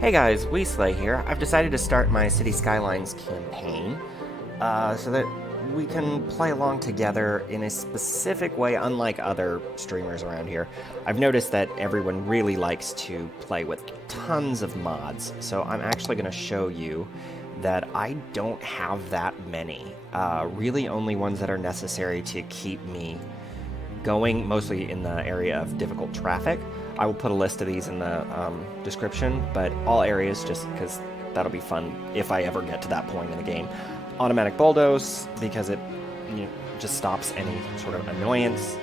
Hey guys, Weasley here. I've decided to start my City Skylines campaign so that we can play along together in a specific way, unlike other streamers around here. I've noticed that everyone really likes to play with tons of mods, so I'm actually going to show you that I don't have that many. Really only ones that are necessary to keep me going, mostly in the area of difficult traffic. I will put a list of these in the description, but all areas, just because that'll be fun if I ever get to that point in the game. Automatic bulldoze, because it just stops any sort of annoyance.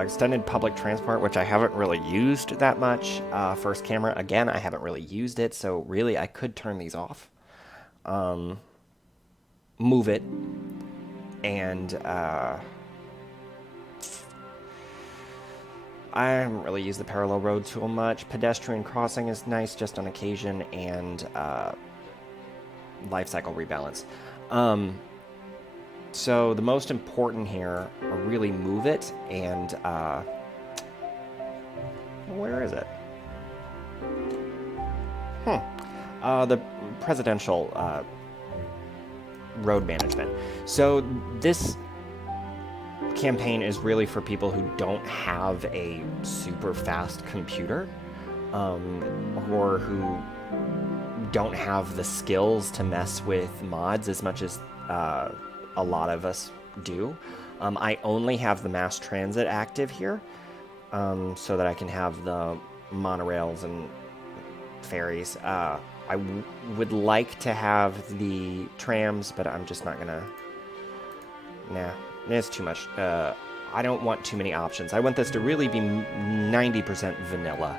Extended public transport, which I haven't really used that much. First camera, again, I haven't really used it, so really I could turn these off. Move it, and I haven't really used the parallel road tool much. Pedestrian crossing is nice just on occasion, and Lifecycle Rebalance. So the most important here are really move it, and where is it? The presidential road management. So this campaign is really for people who don't have a super fast computer, or who don't have the skills to mess with mods as much as a lot of us do. I only have the mass transit active here, so that I can have the monorails and ferries. I would like to have the trams, but I'm just not gonna. Nah. It's too much. I don't want too many options. I want this to really be 90% vanilla.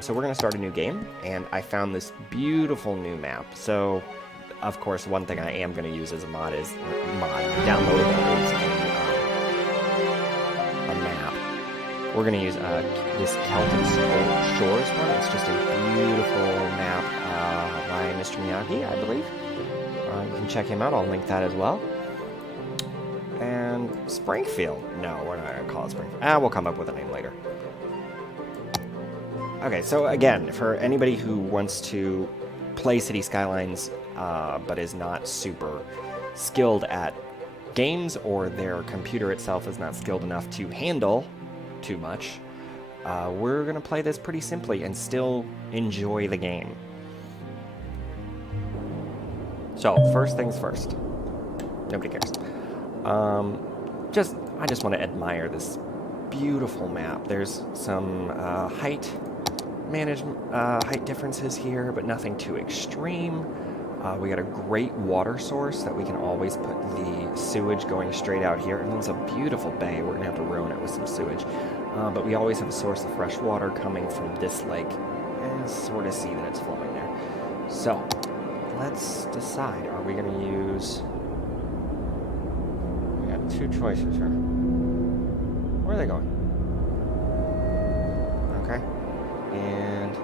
So we're going to start a new game, and I found this beautiful new map. So, of course, one thing I am going to use as a mod is downloadable is a map. We're going to use this Celtic Shores one. It's just a beautiful map by Mr. Miyagi, I believe. You can check him out. I'll link that as well. And Springfield. No, we're not going to call it Springfield. We'll come up with a name later. Okay, so again, for anybody who wants to play City Skylines but is not super skilled at games, or their computer itself is not skilled enough to handle too much, we're going to play this pretty simply and still enjoy the game. So, first things first. Nobody cares. I just want to admire this beautiful map. There's some height differences here, but nothing too extreme. We got a great water source that we can always put the sewage going straight out here. And it's a beautiful bay. We're going to have to ruin it with some sewage. But we always have a source of fresh water coming from this lake, and sort of see that it's flowing there. So, let's decide. Are we going to use... Two choices here. Where are they going? Okay. And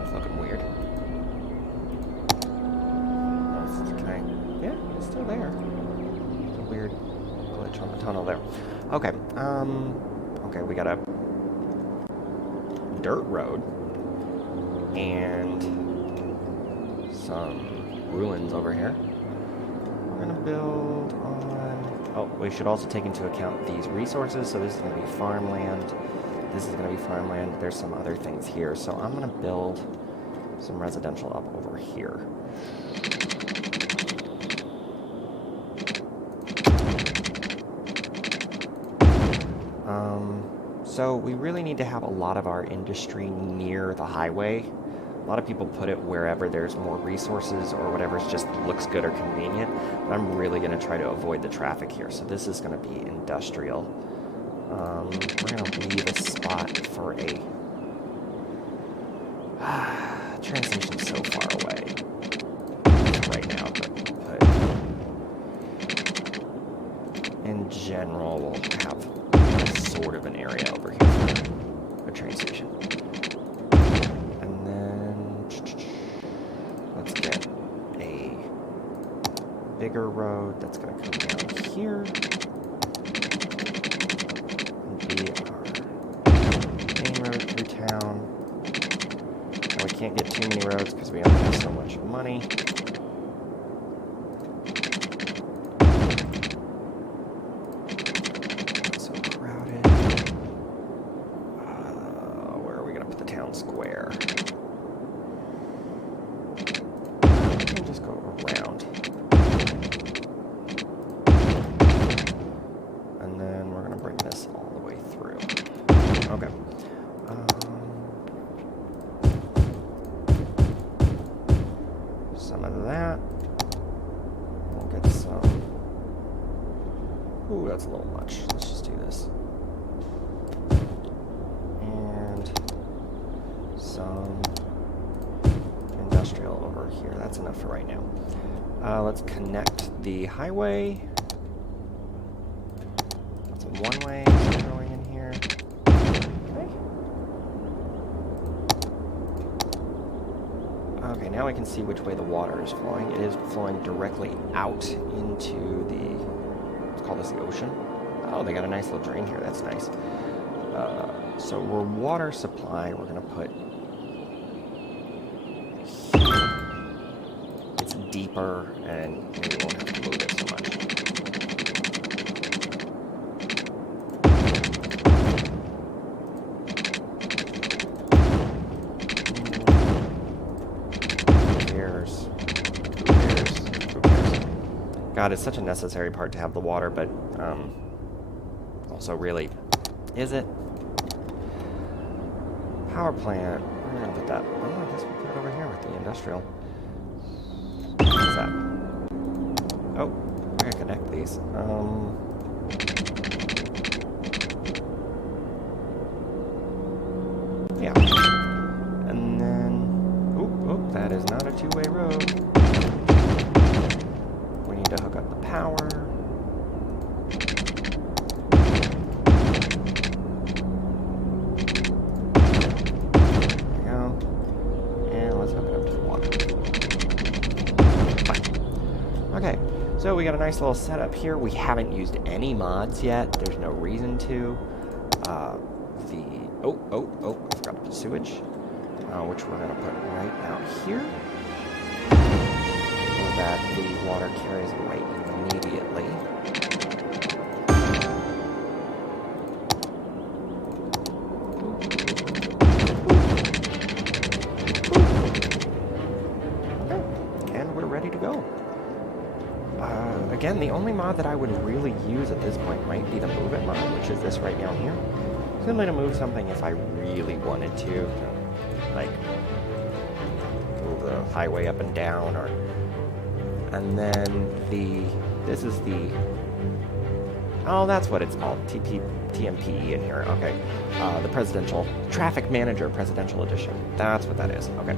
that's looking weird. Okay. Yeah, it's still there. It's a weird glitch on the tunnel there. Okay. Okay, we got a dirt road and some ruins over here. We're gonna build on... Oh, we should also take into account these resources. So this is gonna be farmland. This is gonna be farmland. There's some other things here. So I'm gonna build some residential up over here. So we really need to have a lot of our industry near the highway. A lot of people put it wherever there's more resources or whatever just looks good or convenient. But I'm really going to try to avoid the traffic here. So this is going to be industrial. We're going to leave a spot for a... train station's so far away right now. But in general, we'll have sort of an area over here for a train station. Bigger road that's going to come down here. can't get too many roads because we only have so much money. So crowded. Where are we going to put the town square? We can just go around. And then we're going to bring this all the way through. Okay. Some of that. We'll get some. Ooh, that's a little much. Let's just do this. And some industrial over here. That's enough for right now. Let's connect the highway. That's a one-way going in here. Okay, now I can see which way the water is flowing. It is flowing directly out into the, let's call this the ocean. Oh, they got a nice little drain here. That's nice. So we're water supply, we're going to put here. It's deeper, and we won't have to move it so much. God, it's such a necessary part to have the water, but also really, is it? Power plant. We're gonna put that. Oh, I guess we put it over here with the industrial. What's that? Oh, we're gonna connect these. Yeah. And then, oh, that is not a two-way road. We need to hook up the power. There we go. And let's hook it up to the water. Fine. Okay, so we got a nice little setup here. We haven't used any mods yet. There's no reason to. I forgot to put sewage, which we're going to put right out here. That the water carries away immediately. Okay, and we're ready to go. Again, the only mod that I would really use at this point might be the Move It mod, which is this right down here. Simply to move something if I really wanted to, like move the highway up and down, or. And then this is the, oh, that's what it's called, TMPE in here, okay. The Presidential, Traffic Manager Presidential Edition, that's what that is, okay.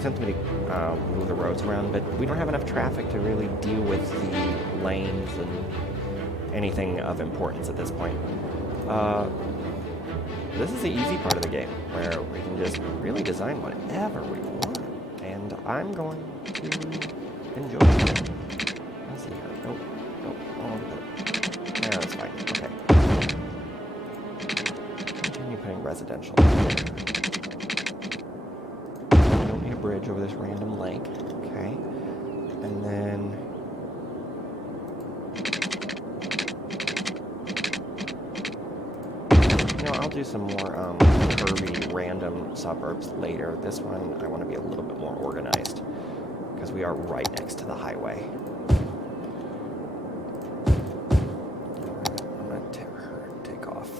Simply to move the roads around, but we don't have enough traffic to really deal with the lanes and anything of importance at this point. This is the easy part of the game, where we can just really design whatever we want. And I'm going to enjoy it. Let's see here. Nope. Yeah, that's fine. Okay. Continue putting residential in here. We don't need a bridge over this random lake. Okay. And then. I'll do some more curvy random suburbs later. This one, I want to be a little bit more organized because we are right next to the highway. I'm going to take off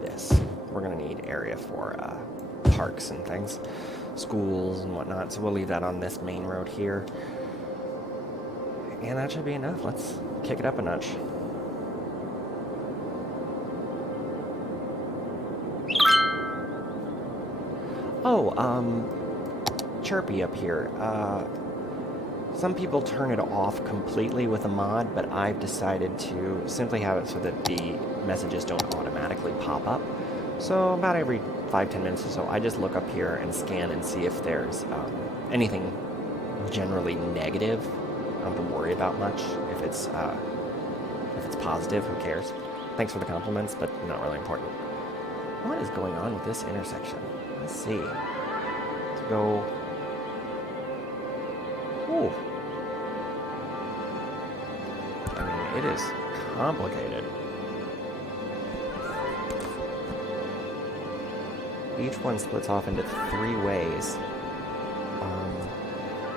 this. We're going to need area for parks and things, schools and whatnot, so we'll leave that on this main road here. And that should be enough. Let's kick it up a notch. Oh, chirpy up here. Some people turn it off completely with a mod, but I've decided to simply have it so that the messages don't automatically pop up. So about every 5-10 minutes or so, I just look up here and scan and see if there's anything generally negative. I don't have to worry about much. If it's positive, who cares? Thanks for the compliments, but not really important. What is going on with this intersection? I Let's see. Let's go. Ooh. I mean, it is complicated. Each one splits off into 3 ways.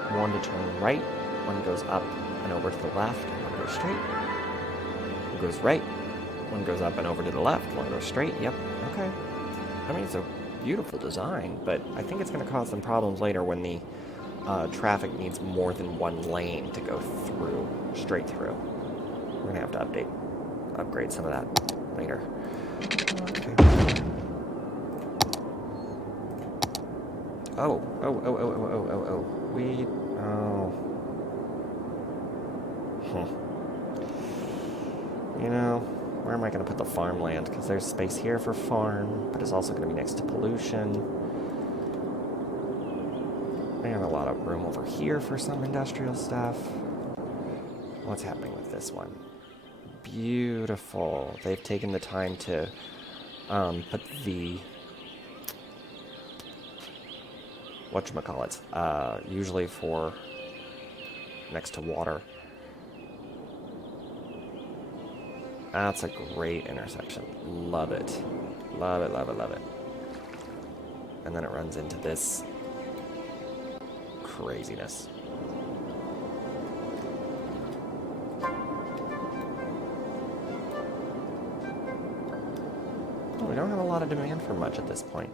One to turn right, one goes up and over to the left, one goes straight. One goes right, one goes up and over to the left, one goes straight. Yep, okay. I mean, it's a beautiful design, but I think it's going to cause some problems later when the traffic needs more than one lane to go through, straight through. We're going to have to upgrade some of that later. Okay. Oh. You know, where am I going to put the farmland? Because there's space here for farm, but it's also going to be next to pollution. I have a lot of room over here for some industrial stuff. What's happening with this one? Beautiful. They've taken the time to put the... whatchamacallits, usually for next to water. That's a great intersection. Love it. Love it, love it, love it. And then it runs into this craziness. We don't have a lot of demand for much at this point.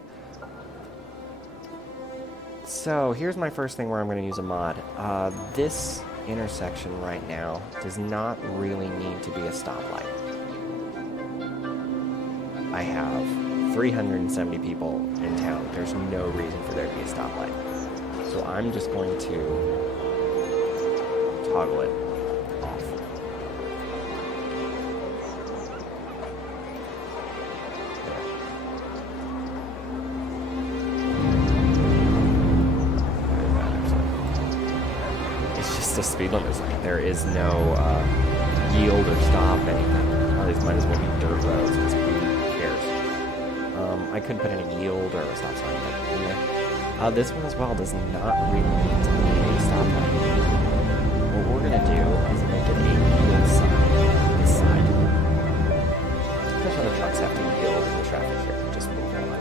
So here's my first thing where I'm going to use a mod. This intersection right now does not really need to be a stoplight. I have 370 people in town. There's no reason for there to be a stoplight. So I'm just going to toggle it off. The speed limit is like there is no yield or stop anything. All these might as well be dirt roads because who cares? I couldn't put any yield or a stop sign in there. This one as well does not really need to be a stoplight. What we're gonna do is make it a yield sign on this side. Because when the trucks have to yield in the traffic here, just move that way.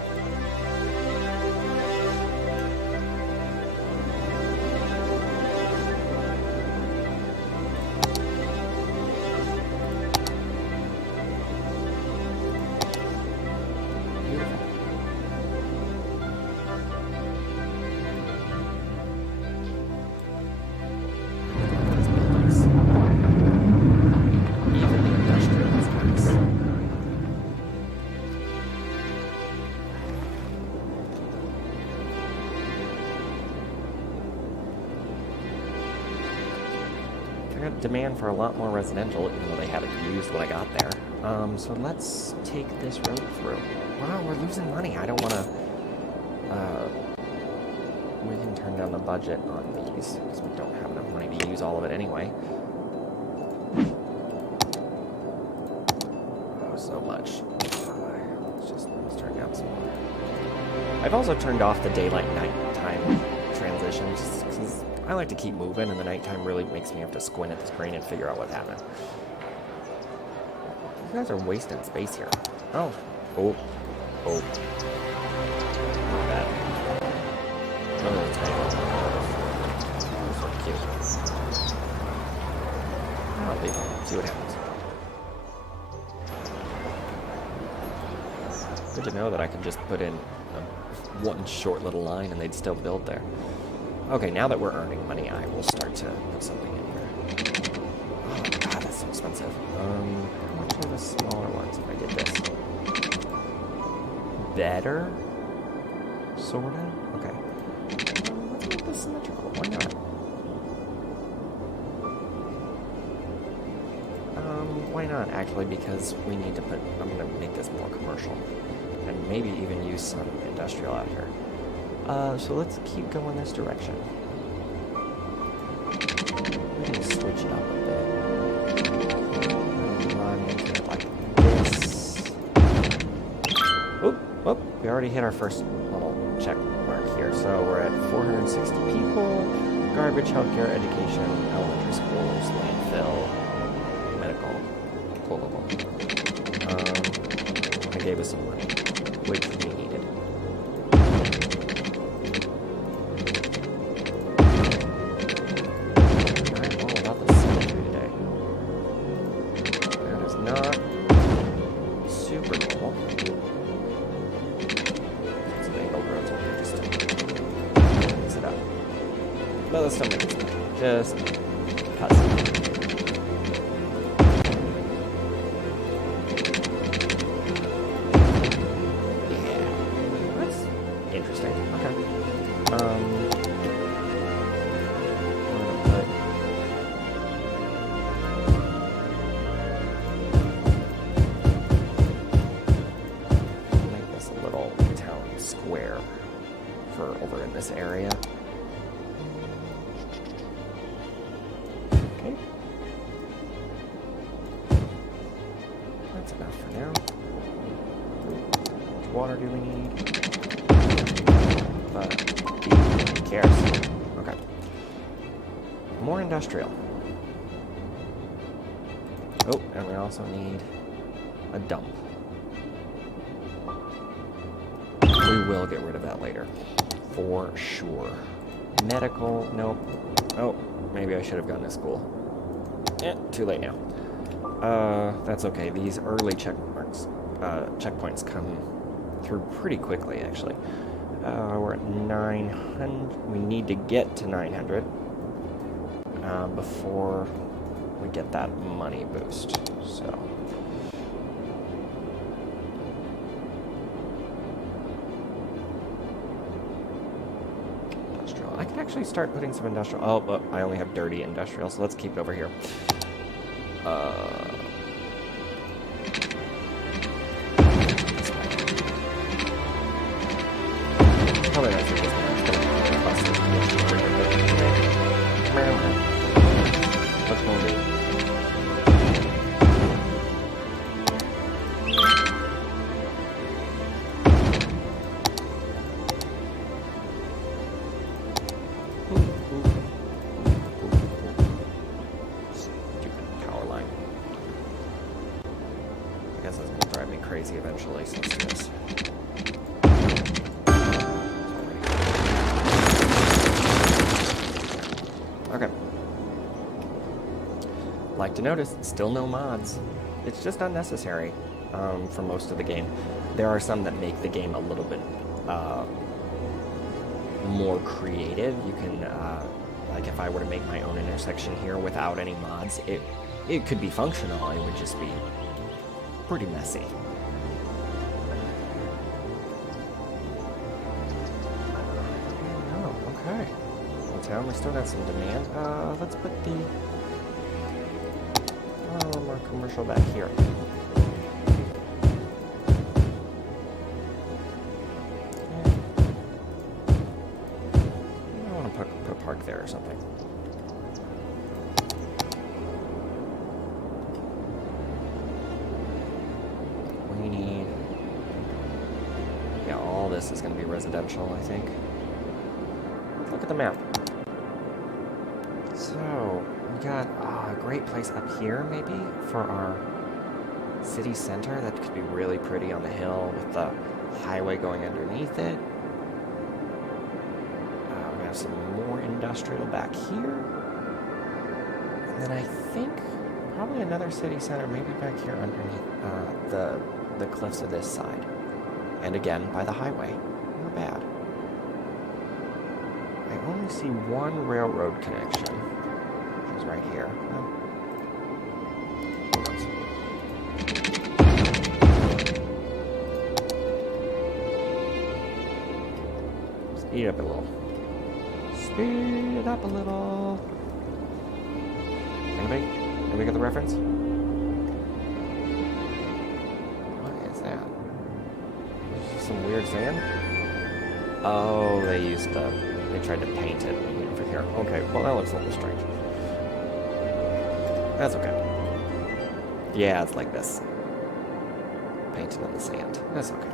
Demand for a lot more residential, even though they had it used when I got there. So let's take this road through. Wow, we're losing money. I don't want to... we can turn down the budget on these, because we don't have enough money to use all of it anyway. Oh, so much. Let's turn down some more. I've also turned off the daylight-nighttime transitions, because I like to keep moving, and the nighttime really makes me have to squint at the screen and figure out what's happening. You guys are wasting space here. Oh. Not bad. Oh, that's so cute. I'll leave them. See what happens. Good to know that I can just put in one short little line and they'd still build there. Okay, now that we're earning money, I will start to put something in here. Oh god, that's so expensive. How much are the smaller ones if I did this? Better? Sorta? Okay. Let's make this symmetrical. Why not? Why not, actually, because we need to put... I'm gonna make this more commercial. And maybe even use some industrial out here. So let's keep going this direction. We can switch it up a bit. Run into it like this. Oop, we already hit our first little checkpoint. So we're at 460 people. Garbage, healthcare, education, elementary schools, landfill, medical. Cool. They gave us some money, which we needed. I'm all about the cemetery today. That is not super normal. Some angled roads will just mix it up. But let's still make it simple. Just cuts. Yeah. That's interesting. Okay. I'm gonna make this a little town square for over in this area. That's enough for now. How much water do we need? But who cares? Okay. More industrial. Oh, and we also need a dump. We will get rid of that later. For sure. Medical, nope. Oh, maybe I should have gone to school. Too late now. That's okay. These early checkpoints come through pretty quickly, actually. We're at 900. We need to get to 900 before we get that money boost. So. Industrial. I could actually start putting some industrial. Oh, but I only have dirty industrial, so let's keep it over here. Probably not for this one. It's gonna be plus this over here, but come here. Let's move it. Stupid power line. I guess that's gonna drive me crazy eventually, so let's do this. Okay. Like to notice, still no mods. It's just unnecessary for most of the game. There are some that make the game a little bit more creative. You can, like if I were to make my own intersection here without any mods, it could be functional. It would just be pretty messy. Oh, okay. Town. We still got some demand. Let's put the more commercial back here. I want to put a park there or something. We need. Yeah, all this is going to be residential, I think. Look at the map. So, we got a great place up here, maybe, for our city center. That could be really pretty on the hill with the highway going underneath it. We have some more industrial back here. And then I think probably another city center, maybe back here underneath the cliffs of this side. And again, by the highway. Not bad. I only see one railroad connection, which is right here. Well, who knows? Speed it up a little. Speed it up a little. Anybody? Anybody get the reference? What is that? Some weird sand? Oh, they tried to paint it over here. Okay, well that looks a little strange. That's okay. Yeah, it's like this. Painted in the sand. That's okay.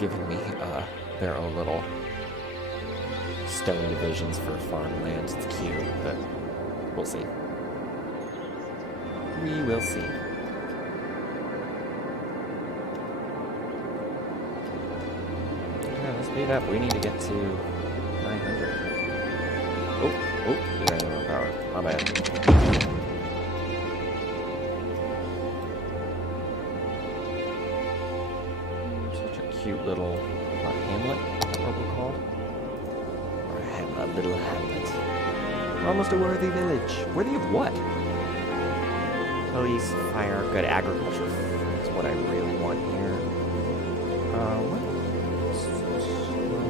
giving me their own little stone divisions for farmland. It's cute, but we'll see. We will see. Okay, let's speed up. We need to get to 900. Oh, you ran out of power. My bad. Such a cute little hamlet, is that what we're called? Or a little hamlet. We're almost a worthy village. Worthy of what? Police, fire, good agriculture. That's what I really want here.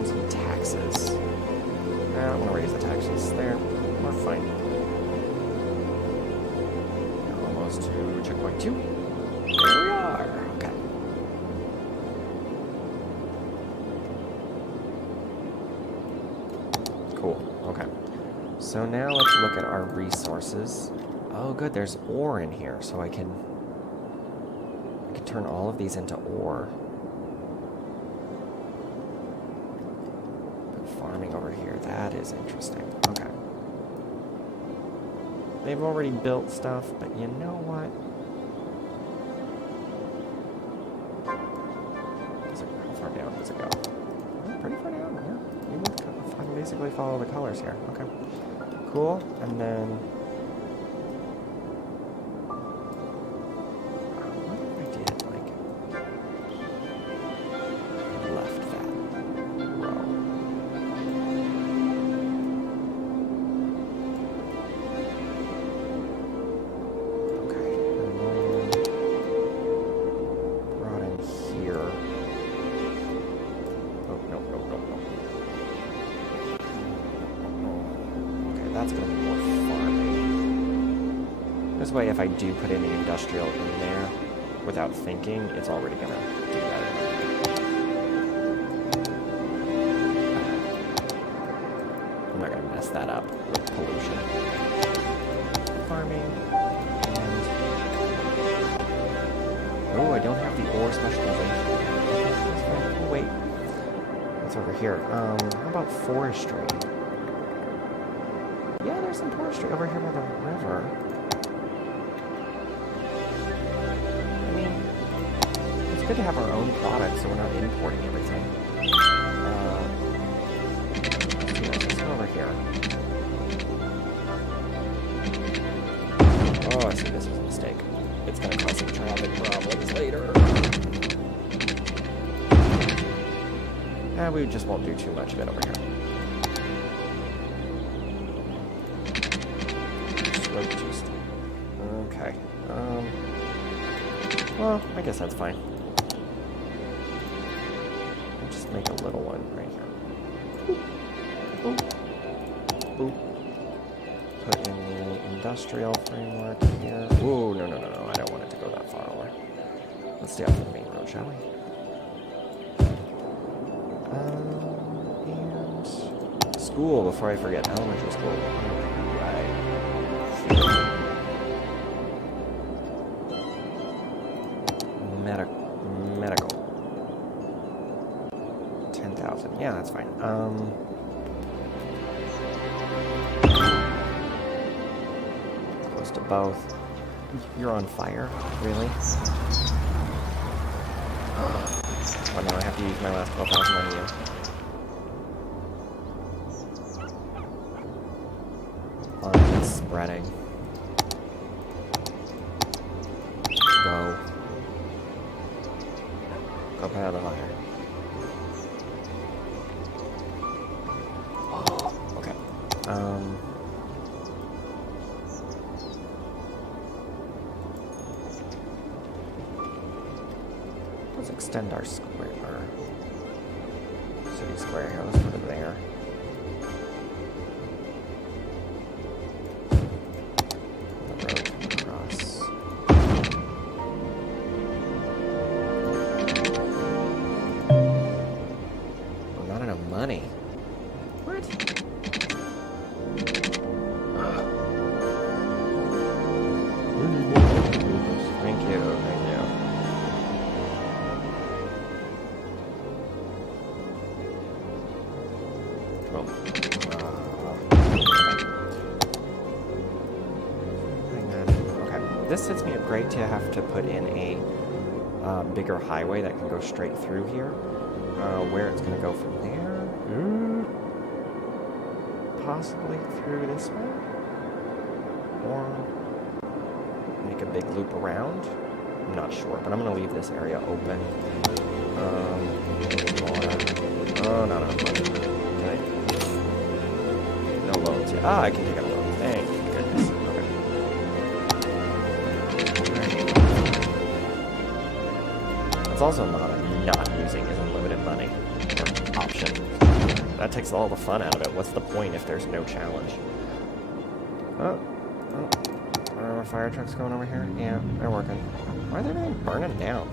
Some taxes. I don't want to raise the taxes there. We're fine. We're almost to checkpoint 2. There we are. Okay. Cool. Okay. So now let's look at our resources. Oh, good. There's ore in here, so I can turn all of these into ore. Put farming over here. That is interesting. Okay. They've already built stuff, but you know what? How far down does it go? Oh, pretty far down, yeah. You can basically follow the colors here. Okay. Cool. And then... that's going to be more farming. This way, if I do put any industrial in there without thinking, it's already going to do that. I'm not going to mess that up with pollution. Farming. And... oh, I don't have the ore specialization. Oh, wait. What's over here? How about forestry? Yeah, there's some forestry over here by the river. I mean, it's good to have our own products so we're not importing everything. Let's go over here. Oh, I see, this was a mistake. It's going to cause some traffic problems later. We just won't do too much of it over here. Okay. Well, I guess that's fine. I'll just make a little one right here. Boop. Boop. Put in the industrial framework here. Ooh, no. I don't want it to go that far away. Let's stay off the main road, shall we? And school, before I forget. Elementary school. Right. Medical. 10,000. Yeah, that's fine. Close to both. You're on fire? Really? Oh no, I have to use my last 12,000 on you. Fine, it's spreading. Go. Go put out the fire. Oh, okay. Let's extend our square, our city square here. Let's put it there. The road can cross. Not enough money. What? Thank you. this sets me up great to have to put in a bigger highway that can go straight through here. Where it's going to go from there? Possibly through this way? Or make a big loop around? I'm not sure, but I'm going to leave this area open. Oh, not enough money. Right. No loans yet. Ah, I can take out a loan. Thank goodness. Okay. It's also not using his unlimited money option. That takes all the fun out of it. What's the point if there's no challenge? Are fire trucks going over here? Yeah, they're working. Why are they burning down?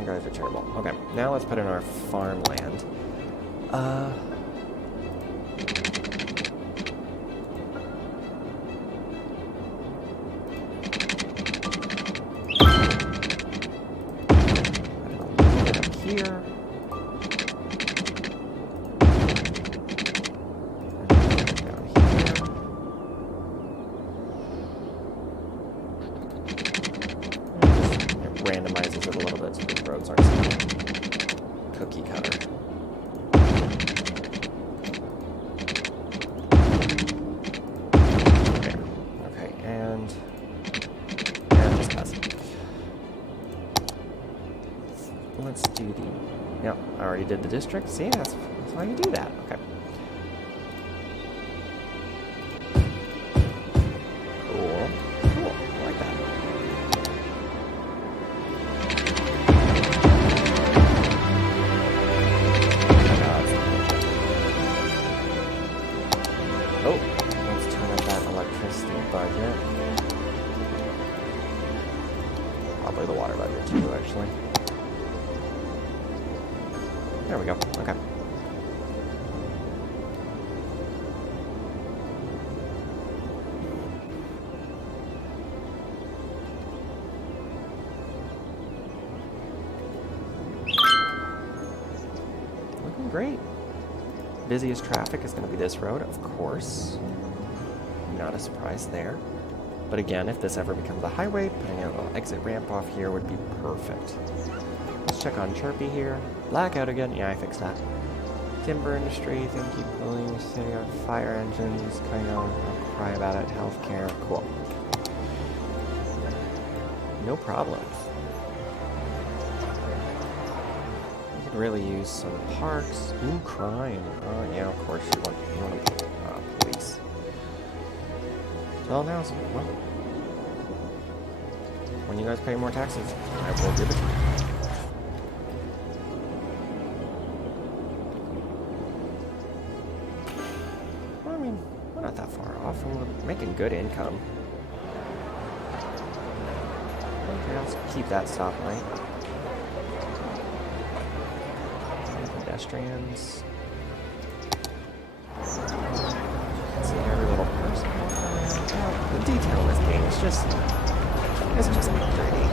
You guys are terrible. Okay, now let's put in our farmland. Here. Down here. It randomizes it a little bit so the roads aren't so cookie cutter. There. Okay, and just pass. Let's do the... Yep, I already did the district. See, that's how you do that. Okay. Cool. Cool. I like that. Oh, let's turn up that electricity budget. Probably the water budget too, actually. There we go. Okay. Looking great. Busiest traffic is going to be this road, of course. Not a surprise there. But again, if this ever becomes a highway, putting a little exit ramp off here would be perfect. Let's check on Chirpy here. Blackout again. Yeah, I fixed that. Timber industry. Thank you, police. City of fire engines. Kind of cry about it. Healthcare. Cool. No problems. We could really use some parks. Ooh, crime. Yeah, of course you want police. Well, now, well, when you guys pay more taxes, I will give it to you. Well, I mean, we're not that far off. We're making good income. Okay, I'll keep that stoplight. Pedestrians. See every little person. The detail in this game is just, it's just pretty.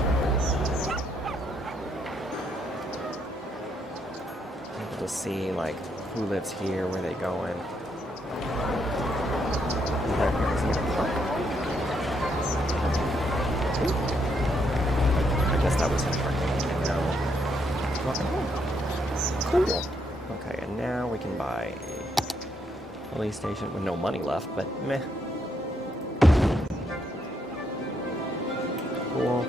Able to see like who lives here, where they going. I guess that was him parking. No. Walking home. Cool. Okay, and now we can buy a police station with no money left, but meh. Cool.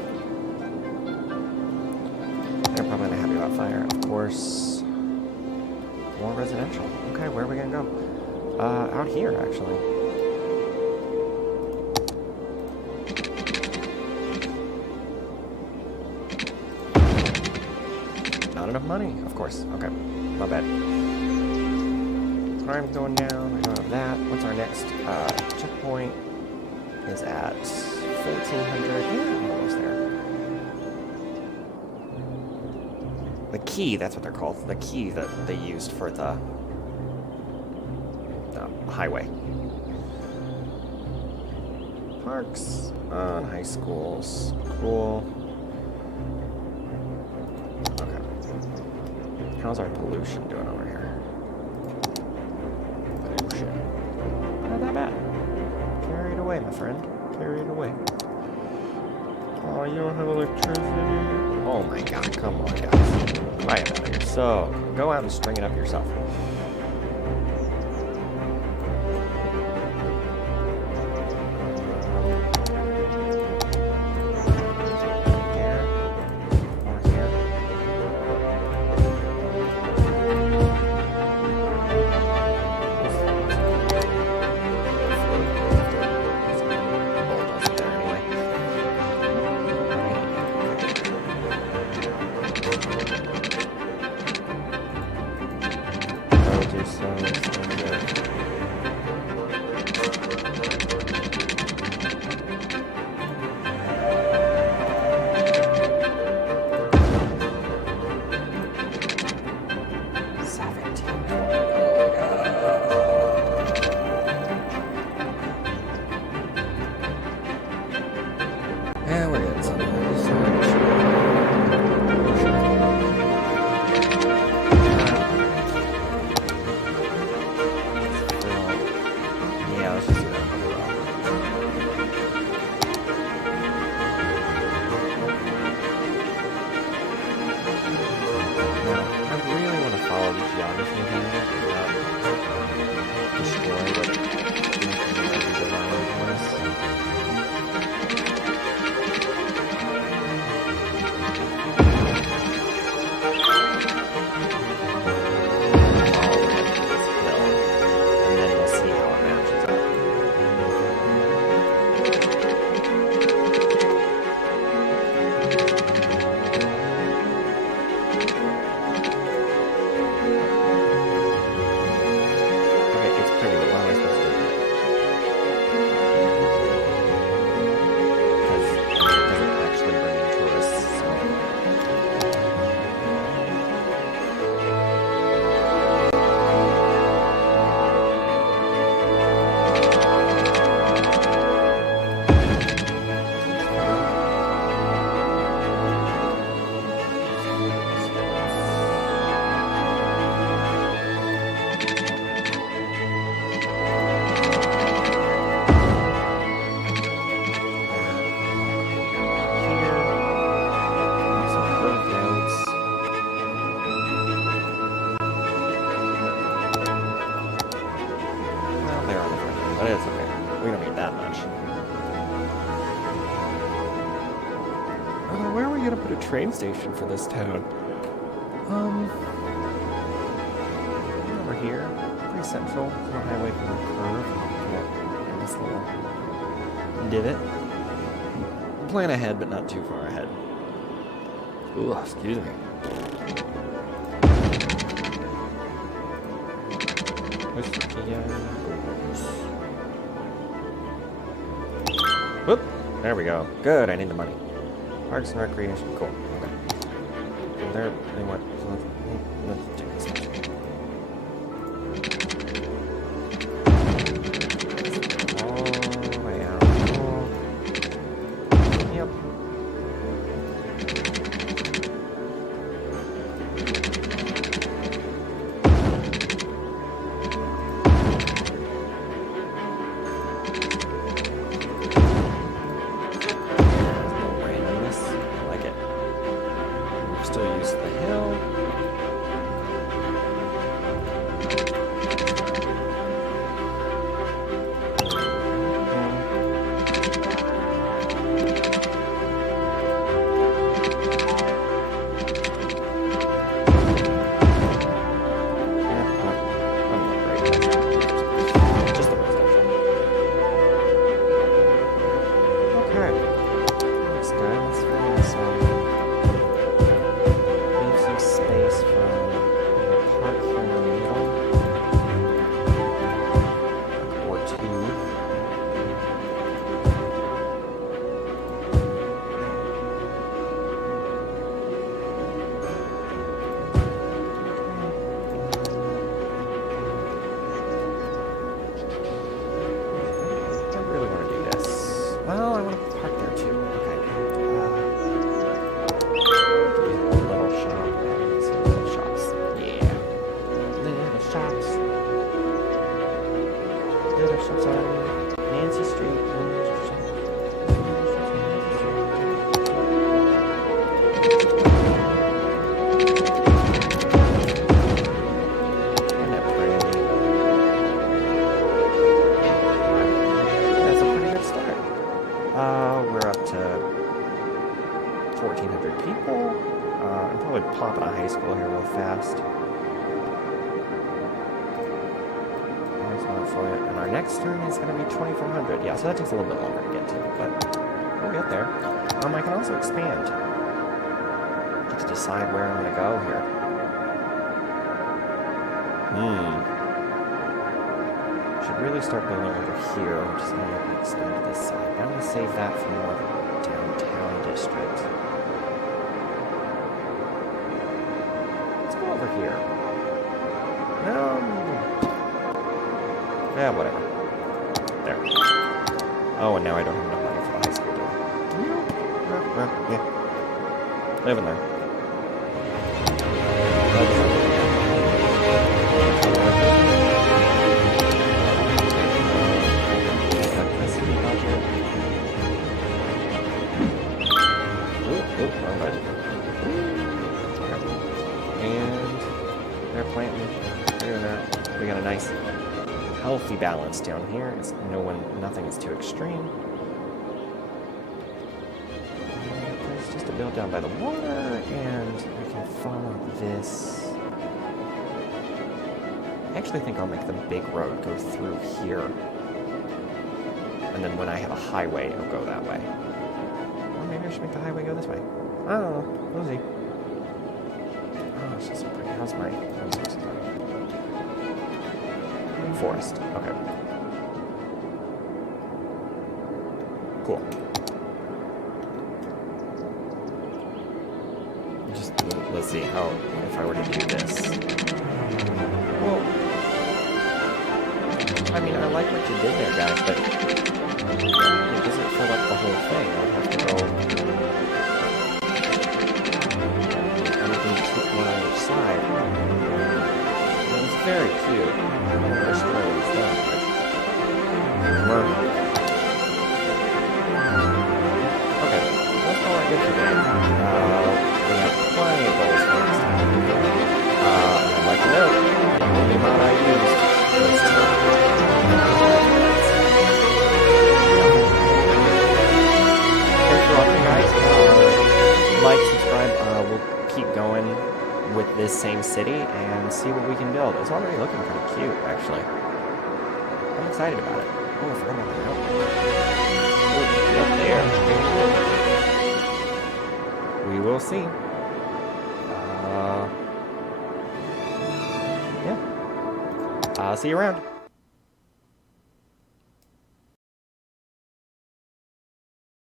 They're probably not happy about fire, of course. More residential. Okay, where are we gonna go? Out here, actually. Not enough money, of course. Okay, my bad. Crime's going down. I don't have that. What's our next checkpoint? Is at 1,400. Yeah, almost there. The key, that's what they're called. The key that they used for the highway. Parks on high schools. Cool. Okay. How How's our pollution doing over here? Pollution. Not that bad. Carry it away, my friend. Carry it away. Oh, you don't have electricity? Oh my god, come on, guys. Quiet out here. So, go out and string it up yourself. Train station for this town. Over here, pretty central. It's on highway from the curve. In this little divot. Plan ahead, but not too far ahead. Ooh, excuse me. Whoop! There we go. Good, I need the money. Parks and Recreation, cool. Okay. There, they went. Let's do this. All the way out. Yep. Space. probably pop in a high school here real fast. There's one for it. And our next turn is going to be 2400. Yeah, so that takes a little bit longer to get to, but we'll get there. I can also expand. Get to decide where I'm going to go here. Should really start building over here, which is going to make me expand to this side. But I'm going to save that for more of the downtown district. Let's go over here. Yeah, whatever. There. Oh, and now I don't have enough money for the high school door. Yeah. Living there. And they're planting. They're doing that. We got a nice healthy balance down here. It's nothing is too extreme. There's just a build down by the water, and we can follow this. I actually think I'll make the big road go through here. And then when I have a highway, it'll go that way. Or maybe I should make the highway go this way. I don't know. We'll see. Oh, it's just so pretty. How's my resources on? Forest. Okay. Cool. Just let's see how if I were to do this. Well, I mean, I like what you did there, guys, but it doesn't fill up the whole thing. I'll have to go. Anything to keep one on each side. It's very cute. I wish it was done, but okay, that's all I get today. We have plenty of goals for next time. I'd like to note the only amount I used was thanks for watching, guys. Like, subscribe. We'll keep going with this same city and see what we can build. It's already looking pretty cute, actually. I'm excited about it. Oh, I forgot about the mountain. Up there. We will see. Yeah. I'll see you around.